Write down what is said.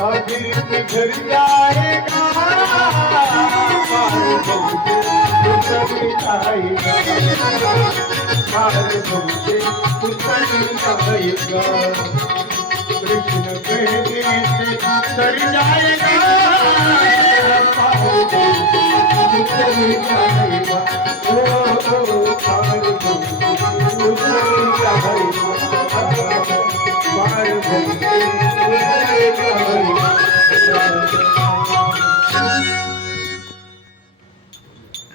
फिर घर जाएगा पार बहुते उतर जाएगा पार बहुते उतर जाएगा कृष्ण कहने से तर जाएगा पार बहुते उतर जाएगा ओ पार बहुते उतर जाएगा पार बहुते